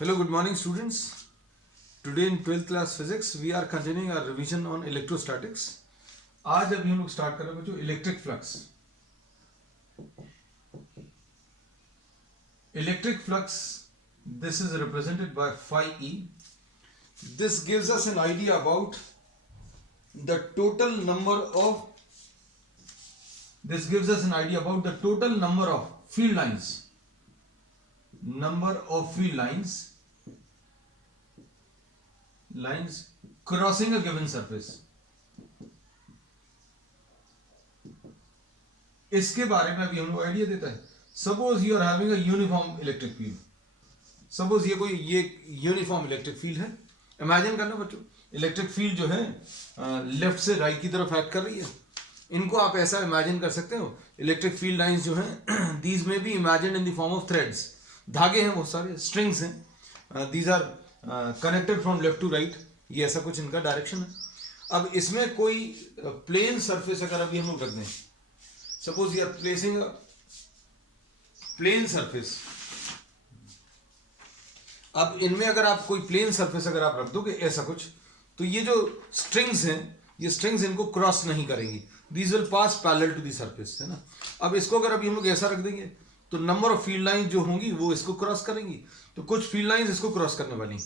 Hello, good morning students. Today in 12th class physics we are continuing our revision on electrostatics. आज अभी हम लोग start कर रहे हैं बच्चों electric flux. Electric flux, this is represented by phi E. This gives us an idea about the total number of field lines. Number of field lines crossing a given surface. इसके बारे में अभी हम लोग आइडिया देता है. Suppose you are having a uniform electric field. Suppose ये uniform electric field है. इमेजिन करना बच्चों, इलेक्ट्रिक फील्ड जो है लेफ्ट से राइट की तरफ एक्ट कर रही है. इनको आप ऐसा इमेजिन कर सकते हो, इलेक्ट्रिक फील्ड लाइंस जो हैं दीज में be imagine in the form of threads. धागे हैं, बहुत सारे स्ट्रिंग्स हैं. These are connected from left to right. ये ऐसा कुछ इनका डायरेक्शन है. अब इसमें कोई प्लेन सरफेस अगर अभी हम लोग रख दें, suppose you are placing a plane surface. अब इनमें अगर आप कोई प्लेन सरफेस अगर आप रख दोगे ऐसा कुछ, तो ये जो स्ट्रिंग्स हैं, ये स्ट्रिंग्स इनको क्रॉस नहीं करेंगी. These will pass parallel to the surface, है ना. अब इसको अगर अभी हम लोग ऐसा रख देंगे तो नंबर ऑफ फील्ड लाइंस जो होंगी वो इसको क्रॉस करेंगी, तो कुछ फील्ड लाइंस इसको क्रॉस करने वाली.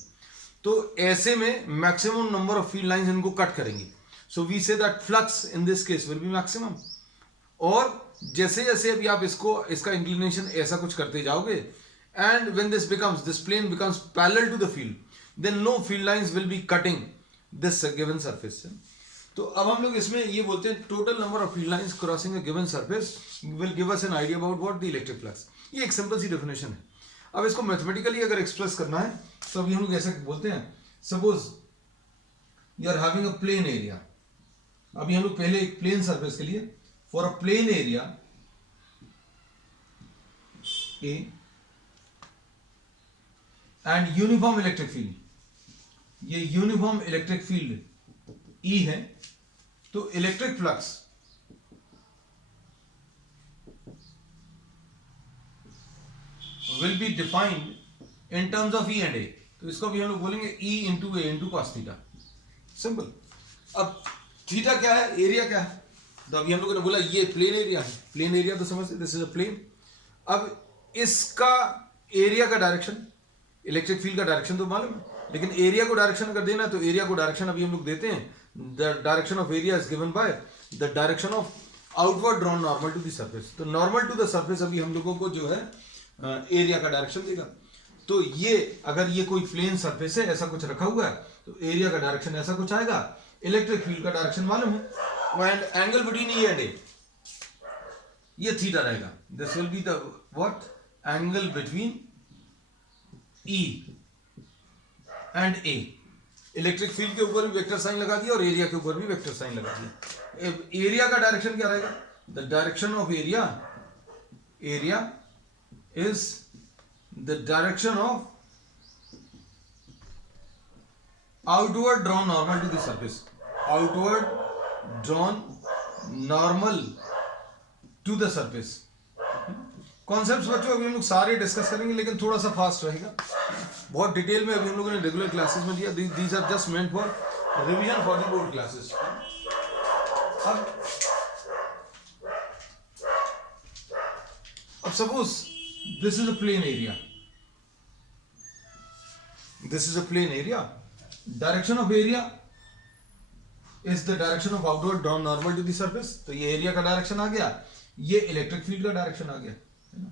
तो ऐसे में maximum number of field lines इनको कट करेंगी. So we say that flux in this case will be maximum. और जैसे जैसे अभी आप इसका इंक्लिनेशन ऐसा कुछ करते जाओगे, and when this plane becomes parallel to the field, then no field lines will be cutting this given surface. तो अब हम लोग इसमें ये बोलते हैं total number of field lines crossing a given surface will give us an idea about what the electric flux. ये एक सिंपल सी डेफिनेशन है. अब इसको मैथमेटिकली अगर एक्सप्रेस करना है तो अभी हम लोग ऐसे बोलते हैं, suppose you are having a plane area. अभी हम लोग पहले एक प्लेन सरफेस के लिए, for a plane area A and uniform electric field, ये यूनिफॉर्म इलेक्ट्रिक फील्ड E है, तो electric flux will be defined in terms of E and A. तो इसको भी हम लोग बोलेंगे E into A into cos theta. Simple. अब थीटा क्या है, एरिया क्या है. तो अभी हम लोगों ने बोला ये प्लेन एरिया है. प्लेन एरिया तो समझते, दिस इज अ प्लेन. अब इसका एरिया का डायरेक्शन, इलेक्ट्रिक फील्ड का डायरेक्शन तो मालूम है, लेकिन एरिया को डायरेक्शन अगर देना है तो एरिया को डायरेक्शन अभी हम लोग देते हैं. The direction of area is given by the direction of outward drawn normal to the surface. तो नॉर्मल टू द सरफेस अभी हम लोगों को जो है एरिया का डायरेक्शन देगा. तो ये अगर ये कोई प्लेन सरफेस है, ऐसा कुछ रखा हुआ है, तो एरिया का डायरेक्शन ऐसा कुछ आएगा. इलेक्ट्रिक फील्ड का डायरेक्शन मालूम है, and angle between E and A ये थीटा रहेगा. This will be the what angle between E and A. Electric field के ऊपर भी वेक्टर साइन लगा दिया और एरिया के ऊपर भी वेक्टर साइन लगा दिया. एरिया का डायरेक्शन क्या रहेगा, the direction of area is the direction of outward drawn normal to the surface. Outward drawn normal to the surface. Concepts बच्चों अभी हम लोग सारे डिस्कस करेंगे, लेकिन थोड़ा सा फास्ट रहेगा. बहुत डिटेल में अभी हम लोगों ने रेगुलर क्लासेस में दिया. These are just meant for revision for the board classes. अब suppose this is a plane area. This is a plane area. Direction of area is the direction of outward drawn normal to the surface. तो ये area का direction आ गया, ये electric field का direction आ गया, है ना.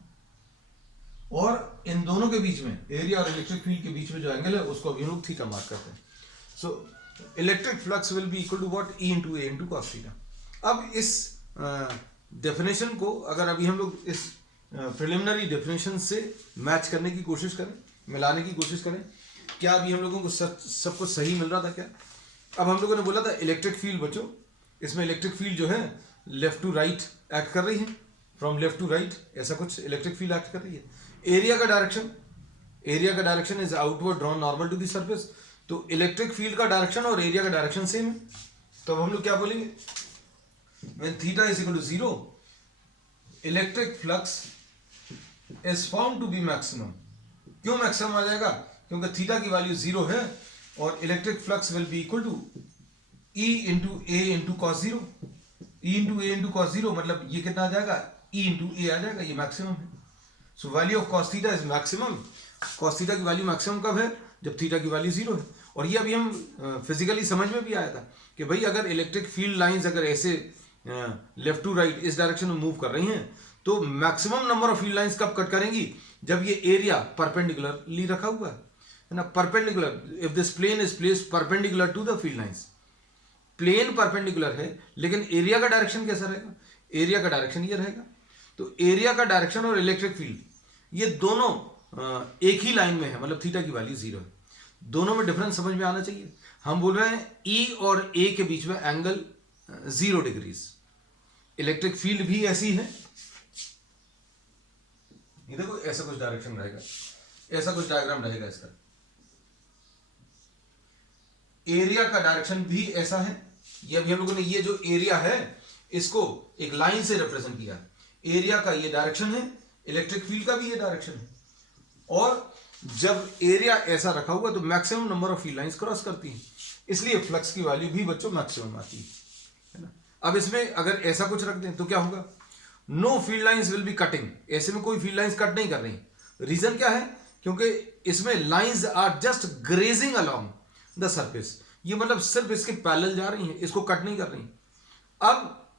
और इन दोनों के बीच में, एरिया और इलेक्ट्रिक फील्ड के बीच में जो एंगल है उसको अभी हम लोग थीटा मार्क करते हैं. So electric flux will be equal to what E into A into cos theta. अब इस डेफिनेशन को अगर अभी हम लोग इस प्रिलिमिनरी डेफिनेशन से मैच करने की कोशिश करें, मिलाने की कोशिश करें, क्या अभी हम लोगों को सब कुछ सही मिल रहा था क्या. अब हम लोगों ने बोला था इलेक्ट्रिक फील्ड बच्चों, इसमें इलेक्ट्रिक फील्ड जो है लेफ्ट टू राइट एक्ट कर रही है, फ्रॉम लेफ्ट टू राइट ऐसा कुछ इलेक्ट्रिक फील्ड एक्ट कर रही है. एरिया का direction is outward drawn normal to the surface. तो इलेक्ट्रिक फील्ड का डायरेक्शन और एरिया का डायरेक्शन सेम है. तो अब हम लोग क्या बोलेंगे, when theta is equal to 0, electric flux is found to be maximum. क्यों मैक्सिमम आ जाएगा, क्योंकि थीटा की वैल्यू 0 है और electric flux will be equal to E into A into cos zero. E into A into cos zero मतलब ये कितना आ जाएगा, E इंटू ए आ जाएगा, ये मैक्सिमम है। So value of cos theta is maximum. Cos theta की वैल्यू मैक्सिमम कब है, जब थीटा की वैल्यू 0 है। और ये अभी हम फिजिकली समझ में भी आया था कि भाई अगर इलेक्ट्रिक फील्ड लाइंस अगर ऐसे लेफ्ट टू राइट इस डायरेक्शन में मूव कर रही हैं तो maximum number of field lines कब कट करेंगी, जब ये एरिया परपेंडिकुलरली रखा हुआ है ना, perpendicular. If this plane is placed perpendicular to the field lines, plane perpendicular है लेकिन एरिया का डायरेक्शन कैसा रहेगा, एरिया का डायरेक्शन ये रहेगा। तो एरिया का डायरेक्शन और इलेक्ट्रिक फील्ड ये दोनों एक ही लाइन में है, मतलब थीटा की वैल्यू 0 है। दोनों में डिफरेंस समझ में आना चाहिए। हम बोल रहे हैं E और A के बीच में एंगल 0 डिग्रीज। इलेक्ट्रिक फील्ड भी ऐसी है, ये देखो ऐसा कुछ डायरेक्शन रहेगा, ऐसा कुछ डायग्राम रहेगा इसका। एरिया का डायरेक्शन भी ऐसा है। ये अभी हम लोगों ने ये जो एरिया है इसको एक लाइन से रिप्रेजेंट किया। एरिया का ये डायरेक्शन है, इलेक्ट्रिक फील्ड का भी ये डायरेक्शन है। और जब एरिया ऐसा रखा हुआ तो maximum number of field lines cross करती हैं, इसलिए फ्लक्स की वैल्यू भी बच्चों मैक्सिमम आती है ना। अब इसमें अगर ऐसा कुछ रख दें तो क्या होगा, no field lines will be cutting. ऐसे में कोई फील्ड लाइंस कट नहीं कर रही। रीजन क्या है, क्योंकि इसमें lines are just grazing along the surface. ये मतलब सिर्फ इसके पैरेलल जा रही हैं, इसको कट नहीं कर रही। अब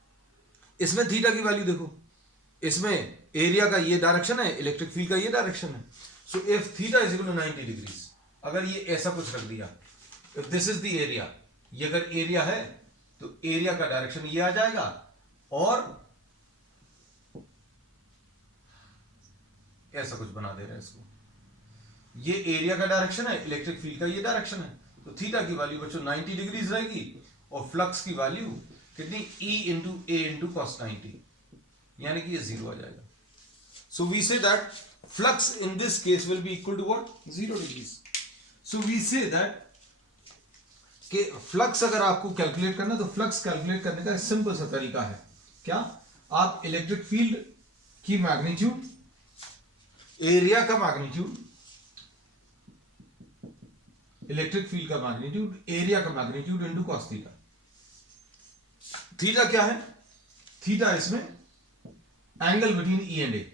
इसमें थीटा की वैल्यू देखो, इसमें एरिया का ये डायरेक्शन है, इलेक्ट्रिक फील्ड का ये डायरेक्शन है। So if theta is equal to 90 degrees, अगर ये ऐसा कुछ रख दिया, if this is the area, ये अगर एरिया है तो एरिया का डायरेक्शन ये आ जाएगा और ऐसा कुछ बना दे रहे हैं इसको। ये एरिया का डायरेक्शन है, इलेक्ट्रिक फील्ड का ये डायरेक्शन है। तो थीटा की वैल्यू बच्चों 90 डिग्रीज रहेगी और फ्लक्स की वैल्यू कितनी, E into A into cos 90, यानी कि ये 0 आ जाएगा। So we say that flux in this case will be equal to what, 0 degrees. So we say that कि फ्लक्स अगर आपको कैलकुलेट करना तो फ्लक्स कैलकुलेट करने का सिंपल सा तरीका है क्या, आप इलेक्ट्रिक फील्ड की मैग्नीट्यूड, एरिया का मैग्नीट्यूड, इलेक्ट्रिक फील्ड का मैग्नीट्यूड, एरिया का magnitude into cos theta. Theta क्या है, थीटा इसमें angle between E and A,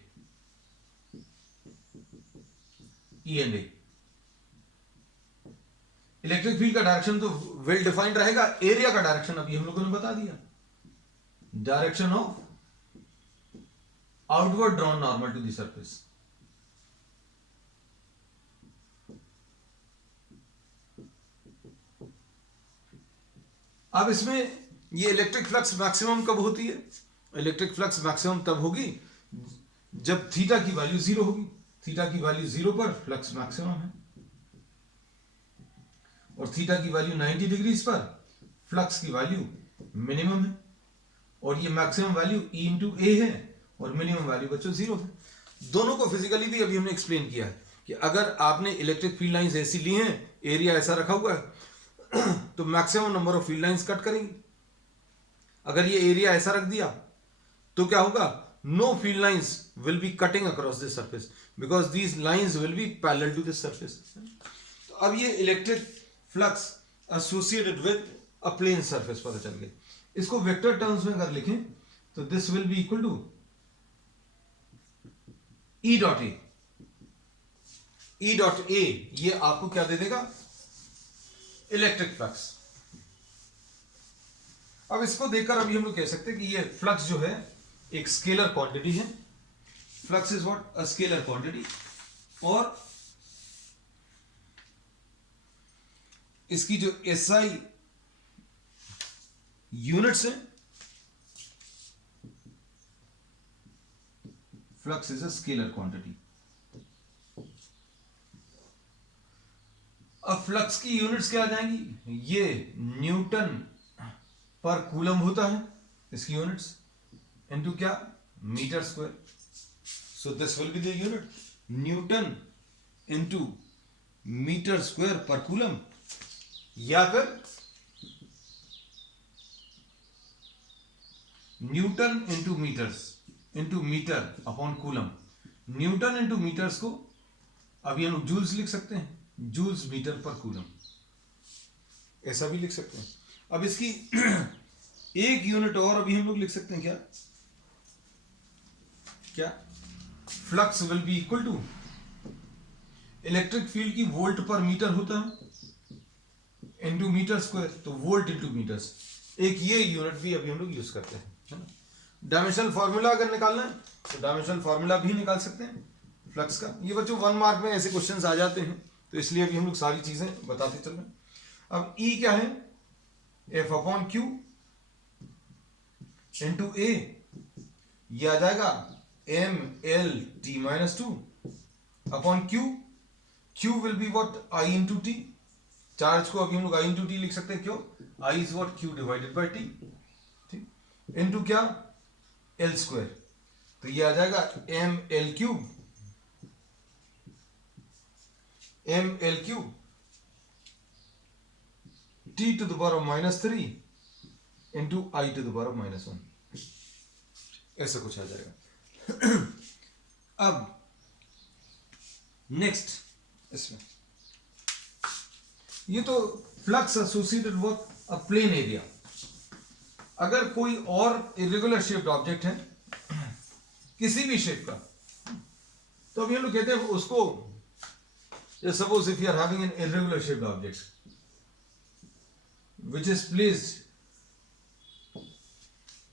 E and A. Electric field का डायरेक्शन तो वेल डिफाइंड रहेगा, एरिया का डायरेक्शन अभी हम लोगों ने बता दिया, direction of outward drawn normal to the surface. अब इसमें ये इलेक्ट्रिक फ्लक्स मैक्सिमम कब होती है, इलेक्ट्रिक फ्लक्स मैक्सिमम तब होगी जब थीटा की वैल्यू 0 होगी। थीटा की वैल्यू 0 पर फ्लक्स मैक्सिमम है और थीटा की वैल्यू 90 डिग्रीज पर फ्लक्स की वैल्यू मिनिमम है। और ये मैक्सिमम वैल्यू E इंटू ए है और मिनिमम वैल्यू बच्चों 0 है। दोनों को फिजिकली भी अभी हमने एक्सप्लेन किया है कि अगर आपने इलेक्ट्रिक फील्ड लाइंस ऐसी ली हैं, एरिया ऐसा रखा हुआ है तो maximum number of field lines cut करेंगी। अगर ये एरिया ऐसा रख दिया तो क्या होगा, no field lines will be cutting across this surface because these lines will be parallel to this surface. तो अब ये electric flux associated with a plane surface पता चल गया। इसको वेक्टर टर्म्स में अगर लिखें तो this will be equal to E dot A. E dot A ये आपको क्या दे देगा, इलेक्ट्रिक फ्लक्स। अब इसको देखकर अभी हम लोग कह सकते हैं कि ये फ्लक्स जो है एक स्केलर क्वांटिटी है। Flux is what, a scalar quantity. और इसकी जो एसआई यूनिट्स है, flux is a scalar quantity. अब फ्लक्स की यूनिट्स क्या आ जाएंगी, ये न्यूटन पर कूलम होता है इसकी यूनिट्स, इनटू क्या, metre square. So this will be the unit, newton into metre square per coulomb, या फिर newton into metres into metre upon coulomb. Newton into metres को अभी हम जूल्स लिख सकते हैं, जूल्स मीटर पर कूलम, ऐसा भी लिख सकते हैं। अब इसकी एक यूनिट और अभी हम लोग लिख सकते हैं, क्या क्या flux will be equal to, electric field की वोल्ट पर मीटर होता है इंटू मीटर स्क्वायर, तो वोल्ट इंटू मीटर्स, एक ये यूनिट भी अभी हम लोग यूज करते हैं, है ना। डायमेंशनल फॉर्मूला अगर निकालना है तो डायमेंशनल फॉर्मूला भी निकाल सकते हैं फ्लक्स का। ये बच्चों 1 मार्क में ऐसे क्वेश्चंस आ जाते हैं, तो इसलिए अभी हम लोग सारी चीजें बताते चल रहे हैं। अब E क्या है, F अपॉन क्यू इंटू ए, ये आ जाएगा ML T-2 upon Q, Q will be what, I into T. Charge को अभी हम लोग I इंटू टी लिख सकते हैं, क्यों, I is what Q divided by T, ठीक, इंटू क्या, L स्क्वायर, तो ये आ जाएगा ML cube, T to the power of -3 into I to the power of -1, ऐसा कुछ आ जाएगा। अब नेक्स्ट इसमें ये तो flux associated with a plane area. अगर कोई और इरेगुलर शेप्ड ऑब्जेक्ट है किसी भी शेप का, तो अभी हम लोग कहते हैं उसको, suppose if you are having an irregular shaped object which is placed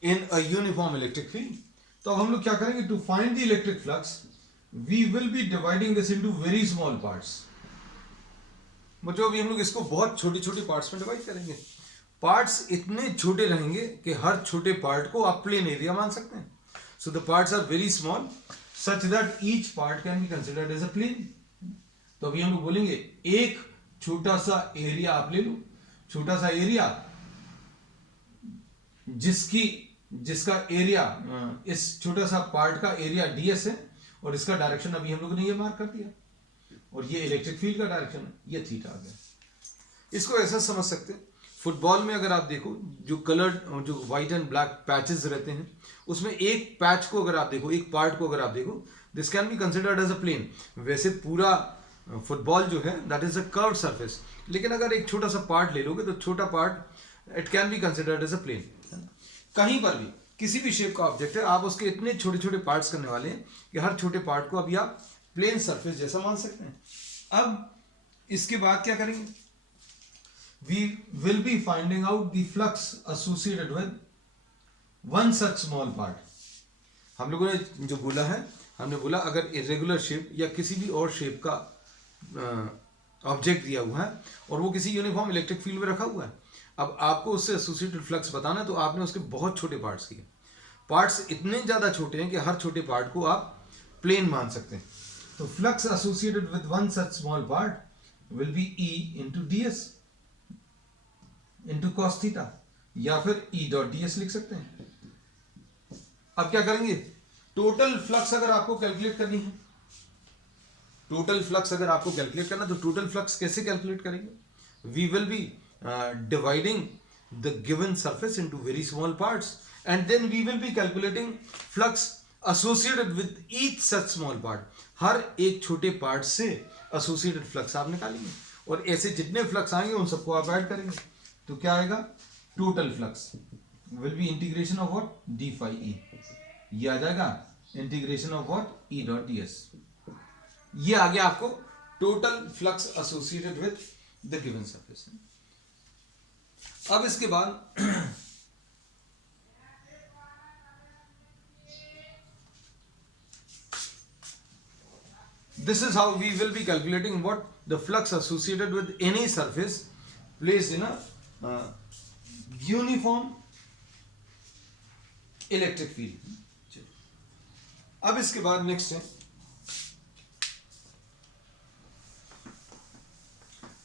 in a uniform electric field, तो अब हम लोग क्या करेंगे, to find the electric flux we will be dividing this into very small parts. मतलब अभी हम लोग इसको बहुत छोटे छोटे पार्ट्स में डिवाइड करेंगे। पार्ट्स इतने छोटे रहेंगे कि हर छोटे पार्ट को आप प्लेन एरिया मान सकते हैं। So the parts are very small such that each part can be considered as a plane. तो अभी हम लोग बोलेंगे एक छोटा सा एरिया आप ले लो, छोटा सा एरिया जिसका एरिया, इस छोटा सा पार्ट का एरिया ds है, और इसका डायरेक्शन अभी हम लोगों ने ये मार्क कर दिया, और ये इलेक्ट्रिक फील्ड का डायरेक्शन है, ये थीटा आ गया। इसको ऐसा समझ सकते हैं, फुटबॉल में अगर आप देखो जो कलर्ड, जो व्हाइट एंड ब्लैक पैचेस रहते हैं, उसमें एक पैच को अगर आप देखो, एक पार्ट को अगर आप देखो, this can be considered as a plane. वैसे पूरा फुटबॉल जो है that is a curved surface, लेकिन अगर एक छोटा सा पार्ट ले लोगे तो छोटा part it can be considered as a plane. कहीं पर भी किसी भी शेप का ऑब्जेक्ट है, आप उसके इतने छोटे छोटे पार्ट्स करने वाले हैं कि हर छोटे पार्ट को अभी आप प्लेन सरफेस जैसा मान सकते हैं। अब इसके बाद क्या करेंगे, we will be finding out the flux associated with one such small part. हम लोगों ने जो बोला है, हमने बोला अगर इरेगुलर शेप या किसी भी और शेप का ऑब्जेक्ट दिया हुआ है और वो किसी यूनिफॉर्म इलेक्ट्रिक फील्ड में रखा हुआ है, अब आपको उससे एसोसिएटेड फ्लक्स बताना है, तो आपने उसके बहुत छोटे पार्ट्स किए। पार्ट्स इतने ज़्यादा छोटे हैं कि हर छोटे पार्ट को आप प्लेन मान सकते हैं। तो flux associated with one such small part will be E into ds into cos theta, या फिर E डॉट ds लिख सकते हैं। अब क्या करेंगे, टोटल फ्लक्स अगर आपको कैलकुलेट करनी है, टोटल फ्लक्स अगर आपको कैलकुलेट करना, तो टोटल फ्लक्स कैसे कैलकुलेट करेंगे, we will be dividing the given surface into very small parts, and then we will be calculating flux associated with each such small part. हर एक छोटे पार्ट से associated flux आप निकालेंगे, और ऐसे जितने फ्लक्स आएंगे उन सबको आप ऐड करेंगे, तो क्या आएगा, total flux will B integration of what, d phi e, ये आ जाएगा integration of what, E dot ds। ये आ गया आपको total flux associated with the given surface. अब इसके बाद this is how we will be calculating what the flux associated with any surface placed in a uniform electric field। अब इसके बाद next है,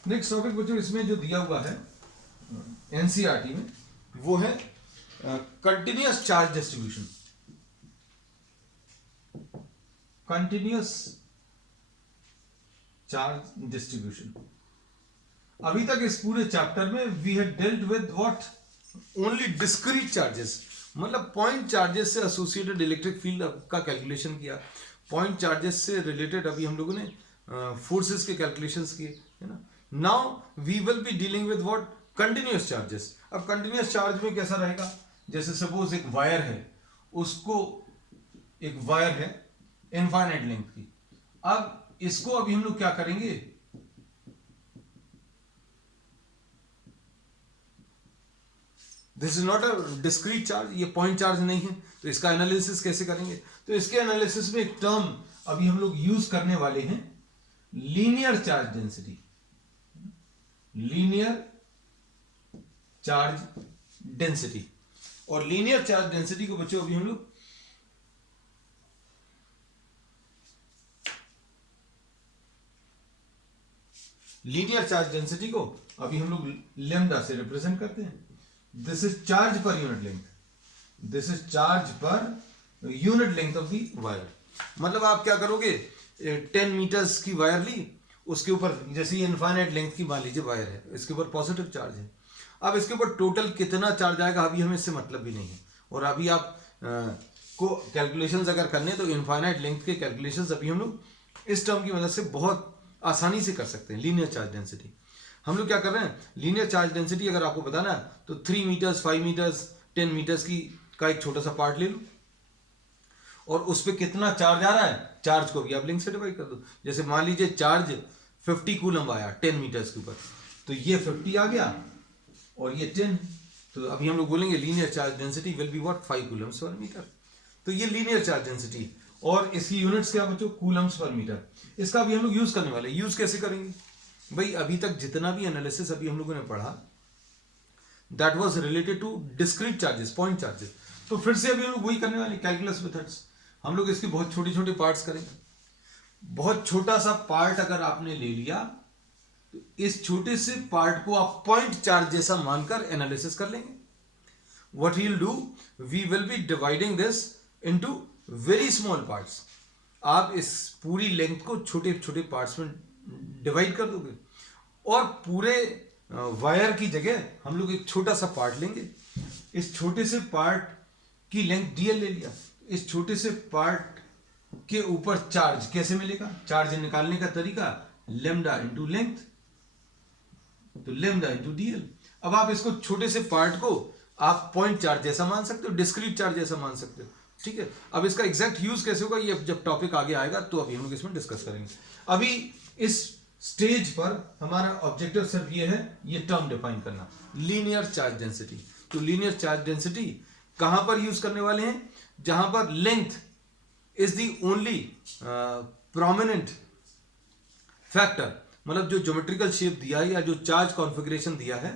नेक्स्ट टॉपिक बच्चों इसमें जो दिया हुआ है एनसीईआरटी में, वो है continuous charge distribution. Continuous charge distribution, अभी तक इस पूरे चैप्टर में we had dealt with what, only discrete charges, मतलब पॉइंट चार्जेस से एसोसिएटेड इलेक्ट्रिक फील्ड का कैलकुलेशन किया। पॉइंट चार्जेस से रिलेटेड अभी हम लोगों ने फोर्सेस के कैलकुलेशंस किए, है ना. Now we will be dealing with what, continuous charges. अब कंटिन्यूअस चार्ज में कैसा रहेगा, जैसे सपोज एक वायर है, उसको एक वायर है इनफाइनाइट लेंथ की. अब इसको अभी हम लोग क्या करेंगे, this is not a discrete charge, ये पॉइंट चार्ज नहीं है, तो इसका एनालिसिस कैसे करेंगे. तो इसके एनालिसिस में एक टर्म अभी हम लोग यूज करने वाले हैं, linear charge density. Linear charge density. और लीनियर चार्ज डेंसिटी को बच्चों अभी हम लोग लीनियर चार्ज डेंसिटी को अभी हम लोग लैम्डा से रिप्रेजेंट करते हैं. This is charge per unit length. This is charge per unit length of the wire. मतलब आप क्या करोगे, 10 मीटर्स की वायर ली, उसके ऊपर जैसे ये इनफाइनाइट लेंथ की मान लीजिए वायर है, इसके ऊपर पॉजिटिव चार्ज है. अब इसके ऊपर टोटल कितना चार्ज आएगा अभी हमें इससे मतलब भी नहीं है. और अभी आप को कैलकुलेशंस अगर करने तो इनफाइनाइट लेंथ के कैलकुलेशंस अभी हम लोग इस टर्म की मदद से बहुत आसानी से कर सकते हैं. लीनियर चार्ज डेंसिटी हम लोग क्या कर रहे हैं, लीनियर चार्ज डेंसिटी अगर आपको बताना तो 3 मीटर्स 5 मीटर्स 10 मीटर्स की का एक छोटा सा पार्ट ले लो और उस पर कितना चार्ज आ रहा है, चार्ज को भी आप लिंक से डिवाइड कर दो. जैसे मान लीजिए चार्ज 50 कूलम आया 10 मीटर्स के ऊपर, तो ये 50 आ गया और ये 10, तो अभी हम लोग बोलेंगे linear charge density will be what 5 Coulomb's पर मीटर. तो ये लीनियर चार्ज डेंसिटी और इसकी यूनिट्स क्या बच्चों, कूलम्स पर मीटर. इसका भी हम लोग यूज करने वाले. यूज कैसे करेंगे भाई, अभी तक जितना भी एनालिसिस अभी हम लोगों ने पढ़ा that was related to discrete charges, point charges. तो फिर से अभी हम लोग वही करने वाले, कैलकुलस मेथड्स. हम लोग इसके बहुत छोटे छोटे पार्ट्स करेंगे. बहुत छोटा सा पार्ट अगर आपने ले लिया तो इस छोटे से पार्ट को आप पॉइंट चार्ज जैसा मानकर एनालिसिस कर लेंगे. What we will do, we will be dividing this into very small parts. आप इस पूरी लेंथ को छोटे छोटे पार्ट्स में डिवाइड कर दोगे और पूरे वायर की जगह हम लोग एक छोटा सा पार्ट लेंगे. इस छोटे से पार्ट की लेंथ डीएल ले लिया. इस छोटे से पार्ट के ऊपर चार्ज कैसे मिलेगा, चार्ज निकालने का तरीका लेम्डा इंटू लेंथ, तो लेम्डा इंटू डीएल. अब आप इसको छोटे से पार्ट को आप पॉइंट चार्ज जैसा मान सकते हो, डिस्क्रीट चार्ज जैसा मान सकते हो. ठीक है, अब इसका एग्जैक्ट यूज कैसे होगा ये जब टॉपिक आगे आएगा तो अभी हम लोग इसमें डिस्कस करेंगे. अभी इस स्टेज पर हमारा ऑब्जेक्टिव सिर्फ ये है, ये टर्म डिफाइन करना, लीनियर चार्ज डेंसिटी. तो लीनियर चार्ज डेंसिटी कहां पर यूज करने वाले हैं, जहां पर length is the only prominent factor. मतलब जो ज्योमेट्रिकल शेप दिया है या जो चार्ज कॉन्फ़िगरेशन दिया है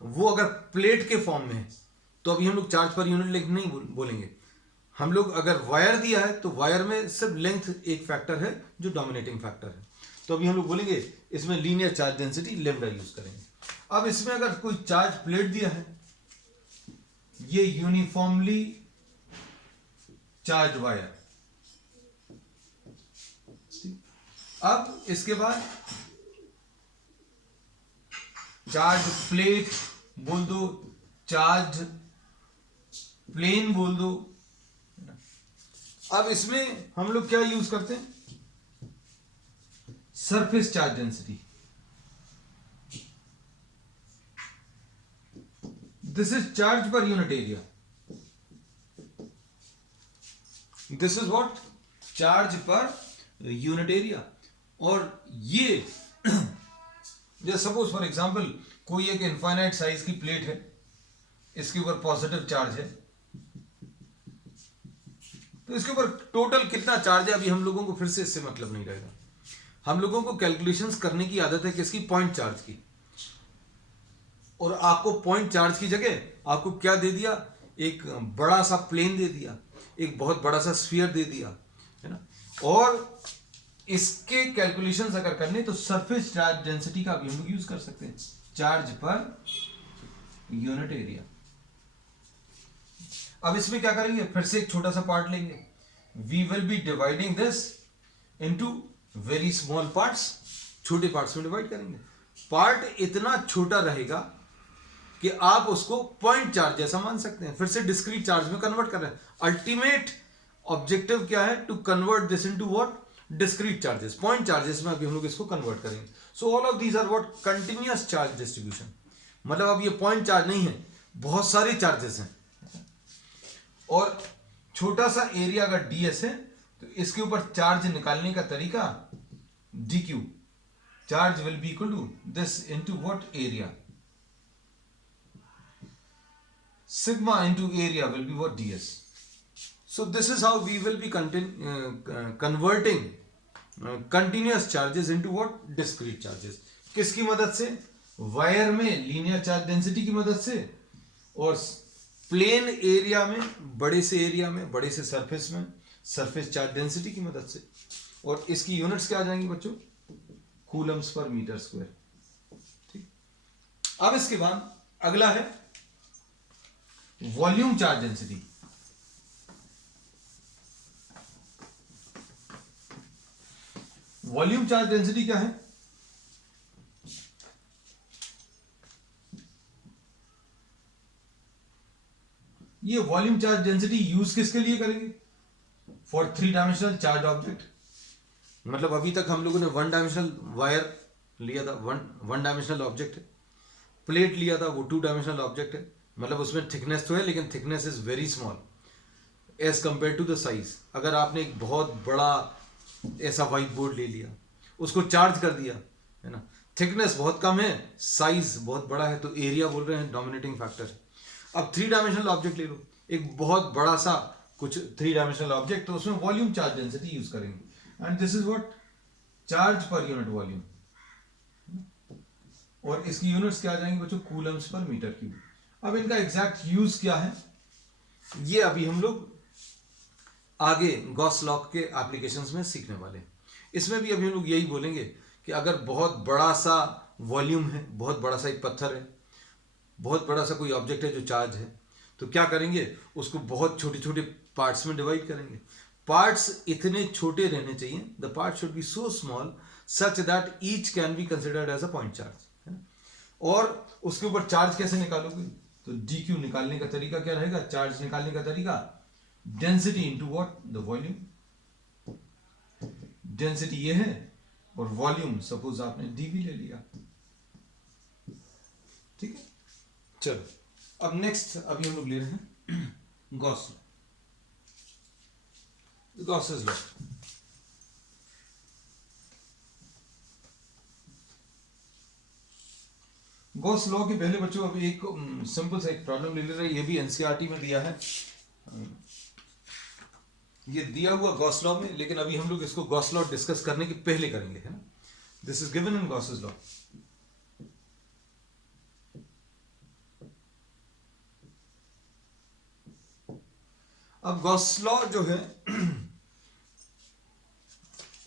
वो अगर प्लेट के फॉर्म में है तो अभी हम लोग चार्ज पर यूनिट लेंथ नहीं बोलेंगे. हम लोग अगर वायर दिया है तो वायर में सिर्फ लेंथ एक फैक्टर है जो डोमिनेटिंग फैक्टर है. तो अभी हम लोग बोलेंगे इसमें linear charge density lambda use करेंगे. अब इसमें अगर कोई चार्ज प्लेट दिया है, ये यूनिफॉर्मली चार्ज वायर. अब इसके बाद चार्ज प्लेट बोल दो, चार्ज प्लेन बोल दो. अब इसमें हम लोग क्या यूज करते हैं, surface charge density. This is charge per unit area. This is what, charge per unit area. और ये जैसे सपोज फॉर एग्जांपल कोई एक इनफाइनाइट साइज की प्लेट है, इसके ऊपर पॉजिटिव चार्ज है, तो इसके ऊपर टोटल कितना चार्ज है अभी हम लोगों को फिर से इससे मतलब नहीं रहेगा. हम लोगों को कैलकुलेशंस करने की आदत है किसकी, पॉइंट चार्ज की. और आपको पॉइंट चार्ज की जगह आपको क्या दे दिया, एक बड़ा सा प्लेन दे दिया, एक बहुत बड़ा सा स्फीयर दे दिया, है ना. और इसके कैलकुलेशंस अगर करने तो सरफेस चार्ज डेंसिटी का भी हम लोग यूज कर सकते हैं, चार्ज पर यूनिट एरिया. अब इसमें क्या करेंगे, फिर से एक छोटा सा पार्ट लेंगे. We will be dividing this into very small parts. छोटे पार्ट्स में डिवाइड करेंगे. पार्ट इतना छोटा रहेगा कि आप उसको पॉइंट चार्ज जैसा मान सकते हैं. फिर से डिस्क्रीट चार्ज में कन्वर्ट कर रहे हैं. अल्टीमेट ऑब्जेक्टिव क्या है, to convert this into what, discrete charges, point charges में अभी हम लोग इसको कन्वर्ट करेंगे. So all of these are what continuous charge distribution. मतलब अब ये पॉइंट चार्ज नहीं है, बहुत सारे चार्जेस हैं. और छोटा सा एरिया अगर ds है तो इसके ऊपर चार्ज निकालने का तरीका dq, charge will be equal to this into what area, sigma into area will be what ds. So this is how we will be converting continuous charges into what discrete charges. किसकी मदद से? Wire में linear charge density की मदद से, और plain area में, बड़े से एरिया में, बड़े से सरफेस में सरफेस चार्ज डेंसिटी की मदद से. और इसकी यूनिट्स क्या आ जाएंगी बच्चों? कूलम्स पर मीटर स्क्वायर. ठीक. अब इसके बाद अगला है volume charge density. Volume charge density क्या है? ये वॉल्यूम चार्ज डेंसिटी यूज किसके लिए करेंगे? For three dimensional charge object. मतलब अभी तक हम लोगों ने वन डायमेंशनल वायर लिया था, वन डायमेंशनल ऑब्जेक्ट है. प्लेट लिया था, वो टू डायमेंशनल ऑब्जेक्ट है. मतलब उसमें थिकनेस तो है लेकिन thickness is very small as compare to the size. अगर आपने एक बहुत बड़ा ऐसा व्हाइट बोर्ड ले लिया, उसको चार्ज कर दिया, है ना, थिकनेस बहुत कम है, साइज बहुत बड़ा है, तो एरिया बोल रहे हैं डोमिनेटिंग फैक्टर. अब थ्री डायमेंशनल ऑब्जेक्ट ले लो, एक बहुत बड़ा सा कुछ थ्री डायमेंशनल ऑब्जेक्ट, तो उसमें वॉल्यूम चार्ज डेंसिटी यूज करेंगे. And this is what charge per unit volume. और इसकी यूनिट्स क्या आ जाएंगी बच्चों? कूलम्स पर मीटर क्यूब. अब इनका एग्जैक्ट यूज क्या है ये अभी हम लोग आगे गॉस लॉ के एप्लीकेशंस में सीखने वाले हैं. इसमें भी अभी हम लोग यही बोलेंगे कि अगर बहुत बड़ा सा वॉल्यूम है, बहुत बड़ा सा एक पत्थर है, बहुत बड़ा सा कोई ऑब्जेक्ट है जो चार्ज है, तो क्या करेंगे? उसको बहुत छोटे छोटे पार्ट्स में डिवाइड करेंगे. पार्ट्स इतने छोटे रहने चाहिए, the part should be so small such that each can be considered as a point charge. और उसके ऊपर चार्ज कैसे निकालोगे? तो dq निकालने का तरीका क्या रहेगा? चार्ज निकालने का तरीका density into what? The volume. Density ये है और वॉल्यूम सपोज आपने dv ले लिया. ठीक है. चलो अब नेक्स्ट अभी हम लोग ले रहे हैं Gauss law. Gauss's law. Gauss law के पहले बच्चों अभी एक सिंपल सा एक प्रॉब्लम ले ले रहे हैं. ये भी एनसीईआरटी में दिया है, ये दिया हुआ गॉस लॉ में, लेकिन अभी हम लोग इसको गॉस लॉ डिस्कस करने के पहले करेंगे, है ना. This is given in Gauss's law. अब गॉस लॉ जो है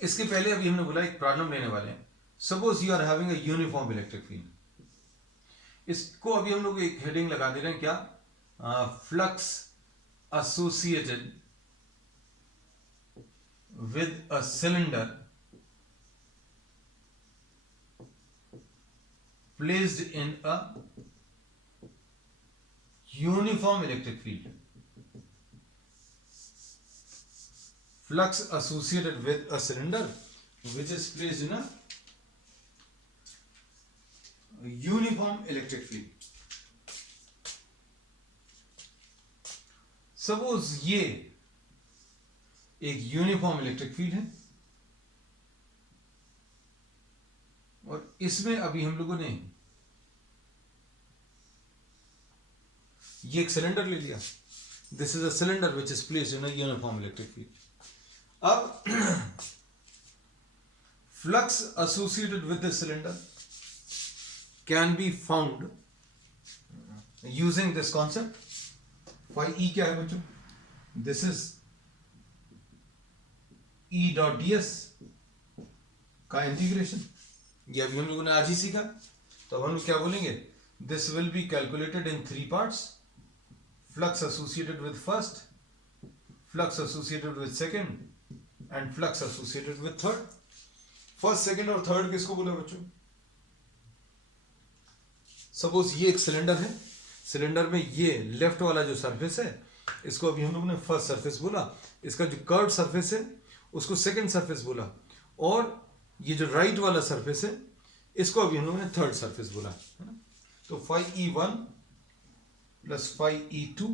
इसके पहले अभी हमने बोला एक प्रॉब्लम लेने वाले हैं. Suppose you are having a uniform electric field. इसको अभी हम लोग एक हेडिंग लगा दे रहे हैं, क्या? Flux associated with a cylinder placed in a uniform electric field. Flux associated with a cylinder which is placed in a uniform electric field. Suppose ये एक यूनिफॉर्म इलेक्ट्रिक फील्ड है और इसमें अभी हम लोगों ने ये एक सिलेंडर ले लिया. This is a cylinder which is placed in a uniform electric field. अब flux associated with the cylinder can be found using this concept. Phi E क्या है बच्चों? This is E dot D S का integration. ये अभी हम लोगों ने आज ही सीखा. तो हम लोग क्या बोलेंगे? This will be calculated in three parts. Flux associated with first, flux associated with second and flux associated with third. First, second और थर्ड किसको बोला बच्चों? सपोज ये एक सिलेंडर है. सिलेंडर में ये लेफ्ट वाला जो सरफेस है इसको अभी हम लोगों ने फर्स्ट सरफेस बोला. इसका जो कर्व सरफेस है उसको सेकंड सरफेस बोला, और ये जो राइट वाला सरफेस है इसको अभी हम लोगों ने थर्ड सरफेस बोला, है ना। तो 5e1 plus 5e2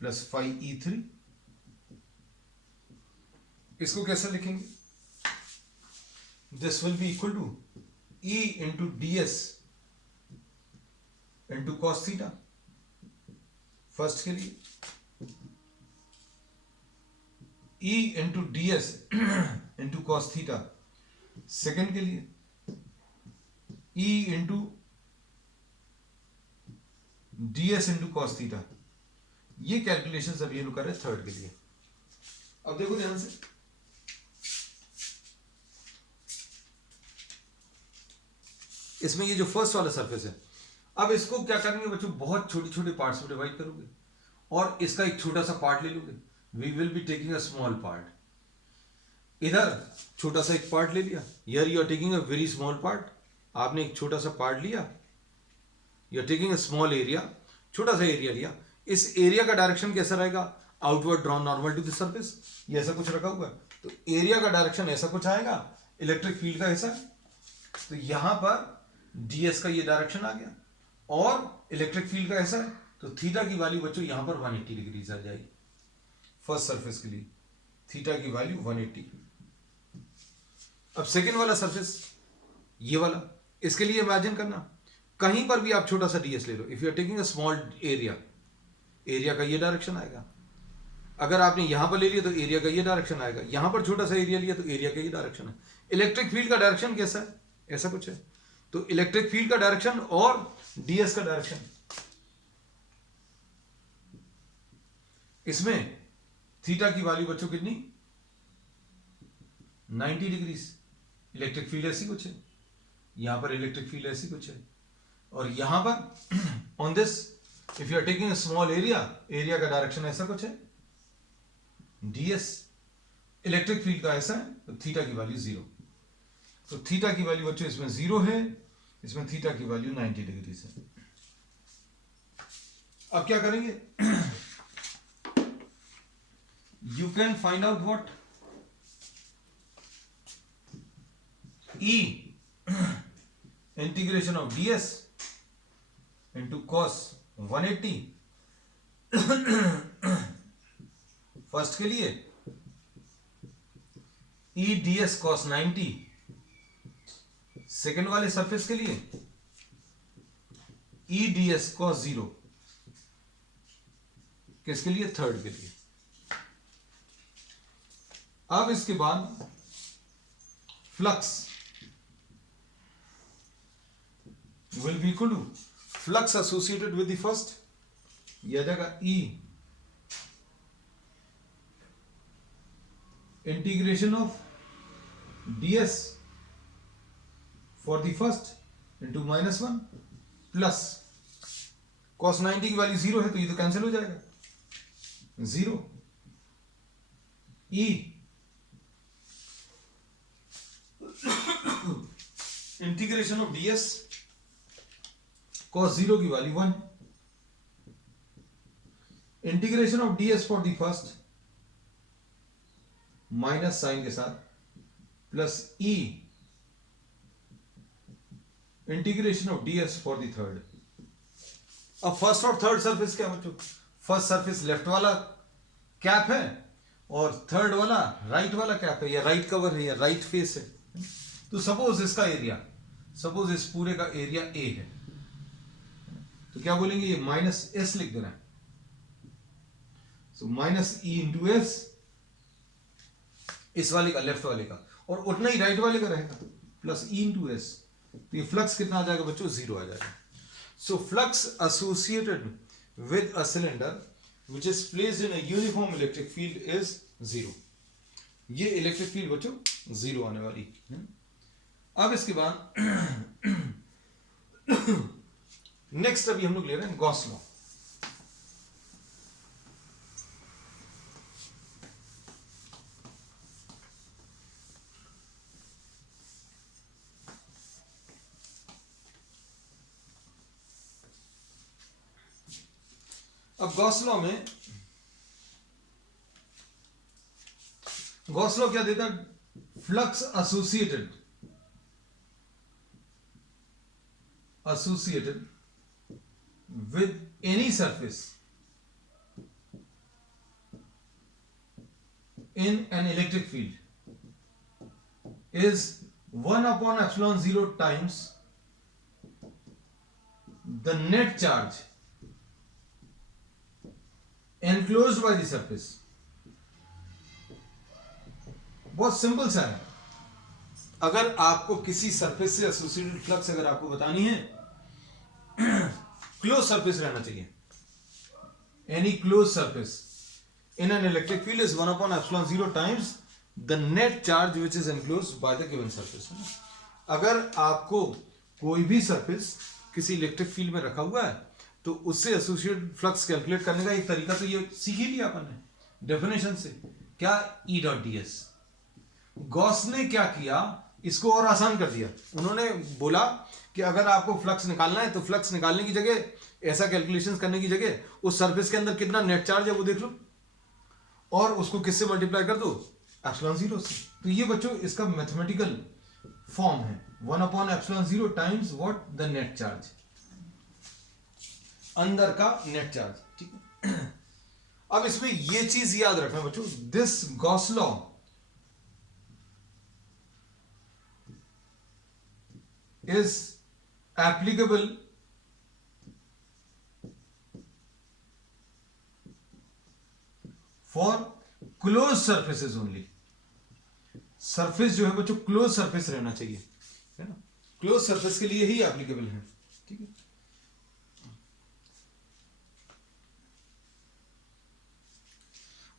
plus 5e3, इसको कैसे लिखेंगे? This will be equal to e into ds into cos theta first के लिए, e into ds into cos theta second के लिए, e into ds into cos theta. ये कैलकुलेशन अभी ये लोग कर रहे हैं थर्ड के लिए। अब देखो ध्यान से, इसमें ये जो फर्स्ट वाला सरफेस है, अब इसको क्या करेंगे बच्चों, बहुत छोटे छोटे पार्ट्स में डिवाइड करोगे और इसका एक छोटा सा पार्ट ले लोगे। We will be taking a small part. इधर छोटा सा एक पार्ट ले लिया, here you are taking a very small part. आपने एक छोटा सा पार्ट लिया, you are taking a small area, छोटा सा एरिया लिया। इस एरिया का डायरेक्शन कैसा रहेगा? Outward drawn normal to the surface, ये ऐसा कुछ रखा हुआ है, तो एरिया का डायरेक्शन ऐसा कुछ आएगा, इलेक्ट्रिक फील्ड का ऐसा। तो यहां पर ds का ये डायरेक्शन आ गया और इलेक्ट्रिक फील्ड का ऐसा है, तो थीटा की वैल्यू बच्चों यहां पर 180 डिग्री आ जाएगी फर्स्ट सरफेस के लिए, थीटा की वैल्यू 180। अब सेकेंड वाला सरफेस, ये वाला, इसके लिए इमेजिन करना, कहीं पर भी आप छोटा सा ds ले लो, if you are taking a small area, area का ये डायरेक्शन आएगा। अगर आपने यहां पर ले लिया तो एरिया का ये डायरेक्शन आएगा, यहां पर छोटा सा एरिया लिया तो एरिया का ये डायरेक्शन है। इलेक्ट्रिक फील्ड का डायरेक्शन कैसा है? ऐसा कुछ है। तो इलेक्ट्रिक फील्ड का डायरेक्शन और ds का डायरेक्शन, इसमें थीटा की वैल्यू बच्चों कितनी? 90 डिग्री। इलेक्ट्रिक फील्ड ऐसी कुछ है, यहां पर इलेक्ट्रिक फील्ड ऐसी कुछ है, और यहां पर on this if you are taking a small area, area का डायरेक्शन ऐसा कुछ है ds, इलेक्ट्रिक फील्ड का ऐसा है, तो थीटा की वैल्यू 0। तो थीटा की वैल्यू बच्चों इसमें 0 है, इसमें थीटा की वैल्यू 90 डिग्री है। अब क्या करेंगे? You can find out what e integration of ds into cos 180 first के लिए, e ds cos 90 सेकेंड वाले सरफेस के लिए, e ds cos 0 किसके लिए? थर्ड के लिए। अब इसके बाद flux will be equal to flux associated with the first, यह आ जाएगा E integration of ds for the first into -1 plus cos 90 की वैल्यू 0 है तो ये तो कैंसिल हो जाएगा, 0 E integration of ds cos 0 की value 1, integration of ds for the first minus sign के साथ plus e integration of ds for the third. अब फर्स्ट और थर्ड सरफेस क्या बच्चों? फर्स्ट सरफेस लेफ्ट वाला कैप है और थर्ड वाला राइट वाला कैप है, या राइट कवर है या राइट फेस है। तो सपोज इसका एरिया, सपोज इस पूरे का एरिया a है, तो क्या बोलेंगे? ये -s लिख देना है। सो -e इंटू एस इस वाले का, लेफ्ट वाले का, और उतना ही राइट वाले का रहेगा, प्लस e इंटू एस। तो ये फ्लक्स कितना आ जाएगा बच्चों? 0 आ जाएगा। So flux associated with a cylinder which is placed in a uniform electric field is 0। ये इलेक्ट्रिक फील्ड बच्चों 0 आने वाली है। अब इसके बाद नेक्स्ट अभी हम लोग ले रहे हैं गॉस लॉ। अब गॉस लॉ में गॉस लॉ क्या देता? Flux associated with any surface in an electric field is 1 upon epsilon 0 times the net charge enclosed by the surface. बहुत सिंपल सा है. अगर आपको किसी सरफेस से एसोसिएटेड फ्लक्स अगर आपको बतानी है, क्लोज सरफेस रहना चाहिए. Any close surface in an electric field is 1 upon epsilon 0 times the net charge which is enclosed by the given surface. अगर आपको कोई भी सरफेस किसी इलेक्ट्रिक फील्ड में रखा हुआ है तो उससे एसोसिएटेड फ्लक्स कैलकुलेट करने का एक तरीका तो ये सीख ही लिया अपन ने डेफिनेशन से. क्या? E.ds. गॉस ने क्या किया? इसको और आसान कर दिया. उन्होंने बोला कि अगर आपको फ्लक्स निकालना है तो फ्लक्स निकालने की जगह, ऐसा कैलकुलेशंस करने की जगह, उस सरफेस के अंदर कितना नेट चार्ज है वो देख लो और उसको किससे मल्टीप्लाई कर दो? एप्सिलॉन 0 से. तो ये बच्चों इसका मैथमेटिकल फॉर्म है. 1 upon epsilon 0 times what? The net charge, अंदर का नेट चार्ज. ठीक है. अब इसमें ये चीज याद रखना बच्चों, this Gauss law is applicable for closed surfaces only. Surface जो है बच्चों क्लोज सरफेस रहना चाहिए, है ना. क्लोज सरफेस के लिए ही एप्लीकेबल है. ठीक है.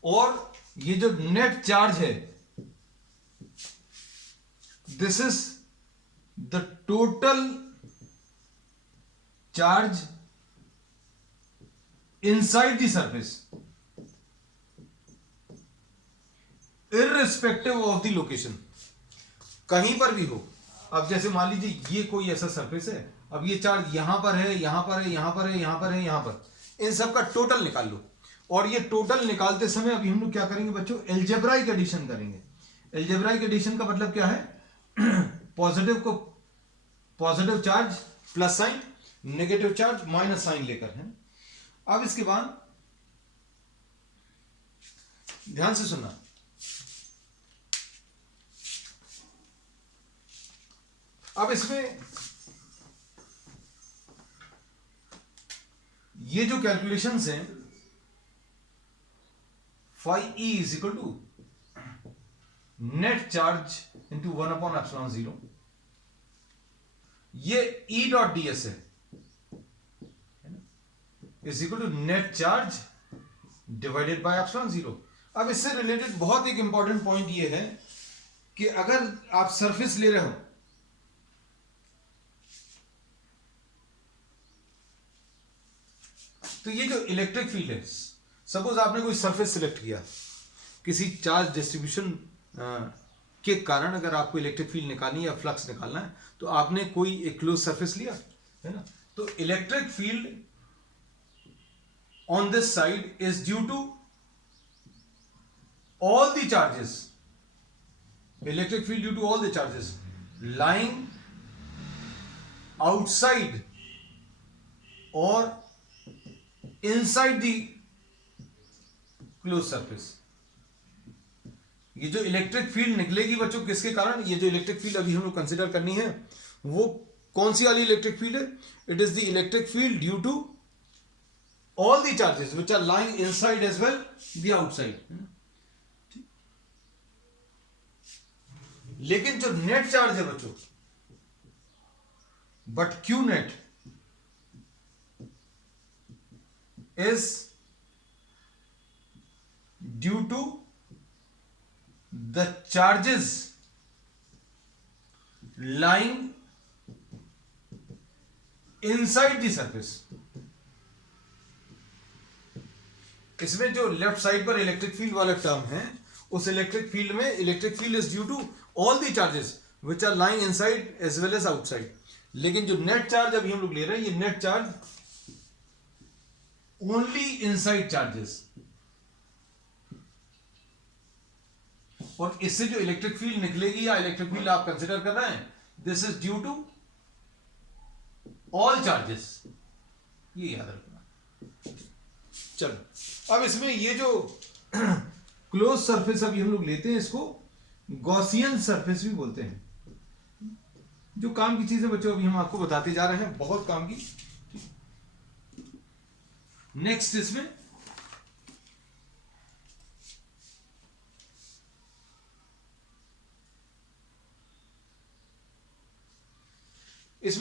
और ये जो नेट चार्ज है, this is the total charge inside the surface irrespective of the location. कहीं पर भी हो. अब जैसे मान लीजिए ये कोई ऐसा सरफेस है, अब ये चार्ज यहां पर है, यहां पर है, यहां पर है, यहां पर है, यहां पर, इन सब का टोटल निकाल लो. और ये टोटल निकालते समय अभी हम लोग क्या करेंगे बच्चों? एल्जेब्राइक एडिशन करेंगे. एल्जेब्राइक एडिशन का मतलब क्या है? पॉजिटिव को positive charge plus sign, negative charge minus sign लेकर, है. अब इसके बाद ध्यान से सुनना. अब इसमें ये जो कैलकुलेशंस हैं, phi E is equal to net charge into 1 upon epsilon 0, ये E.ds है, is equal to net charge divided by epsilon 0. अब इससे रिलेटेड बहुत एक इंपॉर्टेंट पॉइंट ये है कि अगर आप सरफेस ले रहे हो तो ये जो इलेक्ट्रिक फील्ड है, सपोज आपने कोई सरफेस सिलेक्ट किया, किसी चार्ज डिस्ट्रीब्यूशन के कारण अगर आपको इलेक्ट्रिक फील्ड निकालनी है या फ्लक्स निकालना है तो आपने कोई एक क्लोज सरफेस लिया, है ना. तो electric field on this side is due to all the charges, electric field due to all the charges lying outside or inside the closed surface. ये जो इलेक्ट्रिक फील्ड निकलेगी बच्चों किसके कारण, ये जो इलेक्ट्रिक फील्ड अभी हम लोग कंसिडर करनी है वो कौन सी वाली इलेक्ट्रिक फील्ड है, it is the electric field due to all the charges which are lying inside as well the outside. लेकिन जो नेट चार्ज है बच्चों, but Q net is due to the charges lying inside the surface. इसमें जो left side पर electric field वाला term है, उस इलेक्ट्रिक फील्ड में electric field is due to all the charges which are lying inside as well as outside. लेकिन जो net charge अभी हम लोग ले रहे हैं, ये net charge only inside charges. और इससे जो इलेक्ट्रिक फील्ड निकलेगी या इलेक्ट्रिक फील्ड आप कंसिडर कर रहे हैं, this is due to all charges, ये याद रखना। चलो अब इसमें ये जो क्लोज सरफेस अभी हम लोग लेते हैं, इसको गॉसियन सरफेस भी बोलते हैं। जो काम की चीजें बच्चों अभी हम आपको बताते जा रहे हैं, बहुत काम की। नेक्स्ट इसमें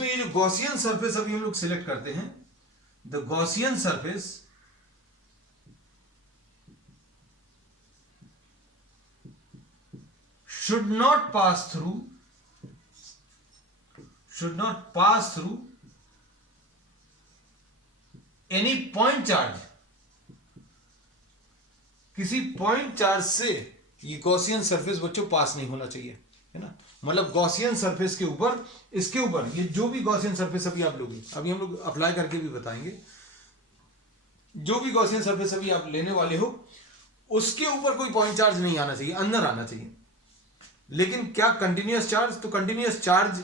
ये जो गॉसियन सरफेस अभी हम लोग सिलेक्ट करते हैं, the Gaussian surface should not pass through any point charge। किसी पॉइंट चार्ज से ये गॉसियन सरफेस बच्चों पास नहीं होना चाहिए, है ना। मतलब गॉसियन सरफेस के ऊपर, इसके ऊपर, ये जो भी गॉसियन सरफेस अभी आप लोग, अभी हम लोग अप्लाई करके भी बताएंगे, जो भी गॉसियन सरफेस अभी आप लेने वाले हो, उसके ऊपर कोई पॉइंट चार्ज नहीं आना चाहिए, अंदर आना चाहिए। लेकिन क्या कंटिन्यूअस चार्ज, तो continuous charge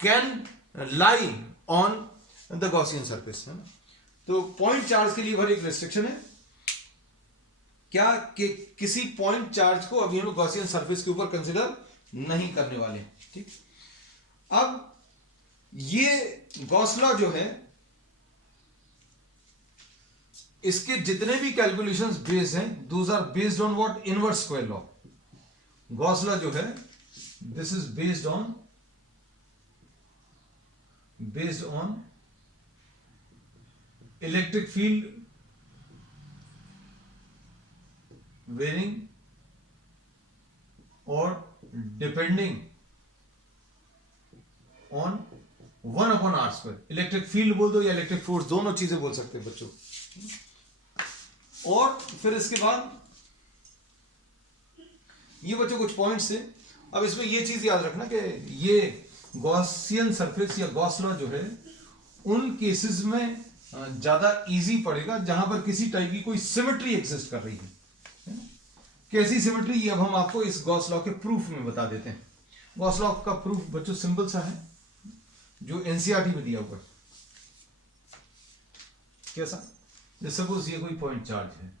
can lie on the Gaussian surface, है ना। तो पॉइंट चार्ज के लिए भर एक रेस्ट्रिक्शन है क्या, कि किसी पॉइंट चार्ज को अभी हम लोग गॉसियन सरफेस के ऊपर कंसिडर नहीं करने वाले, ठीक। अब ये गॉस लॉ जो है, इसके जितने भी कैलकुलेशंस बेस्ड हैं, those are based on what, inverse square law. Gauss law जो है, this is based on electric field varying और depending on 1/r²। Electric field बोल दो या इलेक्ट्रिक फोर्स, दोनों चीजें बोल सकते हैं बच्चों। और फिर इसके बाद ये बच्चों कुछ पॉइंट्स है। अब इसमें ये चीज याद रखना कि ये गॉसियन सरफेस या गॉस लॉ जो है, उन केसेस में ज्यादा इजी पड़ेगा जहां पर किसी टाइप की कोई सिमेट्री एग्जिस्ट कर रही है। कैसी सिमेट्री, ये अब हम आपको इस गॉस लॉ के प्रूफ में बता देते हैं। गॉस लॉ का प्रूफ बच्चों सिंपल सा है, जो एनसीईआरटी में दिया हुआ है। कैसा, जैसे सपोज ये कोई पॉइंट चार्ज है,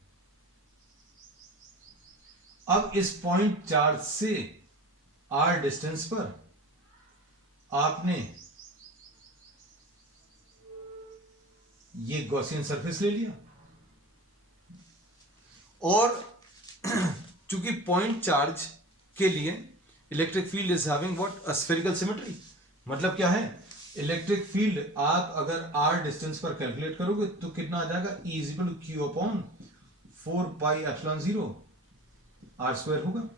अब इस पॉइंट चार्ज से r डिस्टेंस पर आपने ये गॉसियन सरफेस ले लिया, और चूंकि पॉइंट चार्ज के लिए electric field is having what, a spherical symmetry. मतलब क्या है, इलेक्ट्रिक फील्ड आप अगर r डिस्टेंस पर कैलकुलेट करोगे तो कितना आ जाएगा, E = Q/4πε0 r² होगा।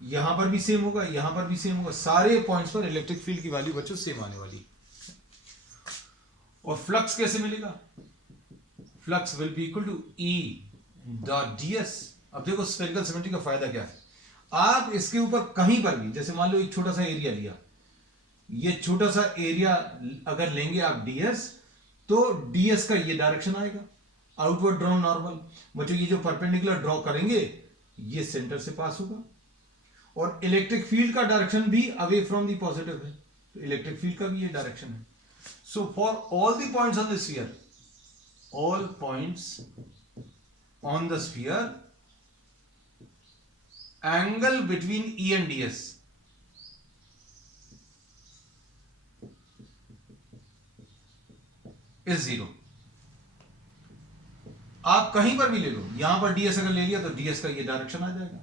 यहां पर भी सेम होगा, यहां पर भी सेम होगा, सारे पॉइंट्स पर इलेक्ट्रिक फील्ड की वैल्यू बच्चों सेम आने वाली। और फ्लक्स कैसे मिलेगा, flux will be equal to E.ds। अब देखो स्फेरिकल सिमेट्री का फायदा क्या है, आप इसके ऊपर कहीं पर भी, जैसे मान लो एक छोटा सा एरिया लिया, ये छोटा सा एरिया अगर लेंगे आप ds, तो ds का ये डायरेक्शन आएगा, आउटवर्ड ड्रॉ नॉर्मल। बच्चों ये जो परपेंडिकुलर ड्रॉ करेंगे, ये सेंटर से पास होगा, और इलेक्ट्रिक फील्ड का डायरेक्शन भी अवे फ्रॉम द पॉजिटिव है, तो इलेक्ट्रिक फील्ड का भी ये डायरेक्शन है। So for all the points on the sphere, all points on the sphere, angle between E and ds is 0। आप कहीं पर भी ले लो, यहां पर ds अगर ले लिया तो ds का ये डायरेक्शन आ जाएगा,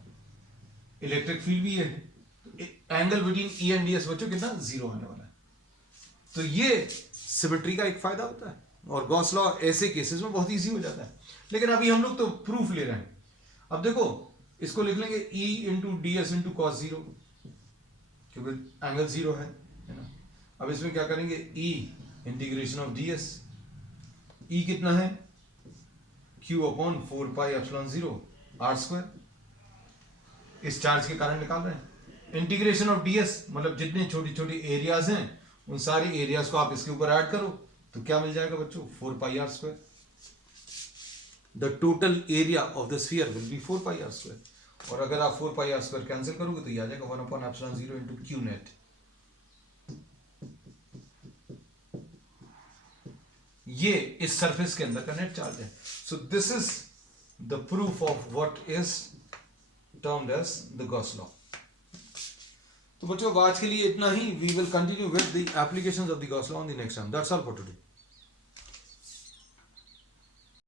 इलेक्ट्रिक फील्ड भी ये है, तो angle between E and ds बच्चों कितना, 0 आने वाला है। तो ये सिमेट्री का एक फायदा होता है, और गॉस लॉ ऐसे केसेस में बहुत इजी हो जाता है। लेकिन अभी हम लोग तो प्रूफ ले रहे हैं। अब देखो इसको लिख लेंगे E × ds × cos 0, क्योंकि एंगल 0 है ना। अब इसमें क्या करेंगे, E ∫ ds, E कितना है, Q/4πε0 r², इस चार्ज के कारण निकाल रहे हैं। ∫ds मतलब जितने छोटी छोटी एरियाज हैं, उन सारे एरियाज को आप इसके ऊपर ऐड करो तो क्या मिल जाएगा बच्चों, 4πr²। The total area of the sphere will be 4πr²। और अगर आप 4 पाई आर स्क्वायर कैंसिल करोगे तो ये आ जाएगा 1/ε0 इंटू क्यू नेट। ये इस सरफेस के अंदर का नेट चार्ज है। So this is the proof of what is termed as the Gauss law. तो बच्चों आज के लिए इतना ही। We will continue with the applications of the Gauss law on the next time. That's all for today.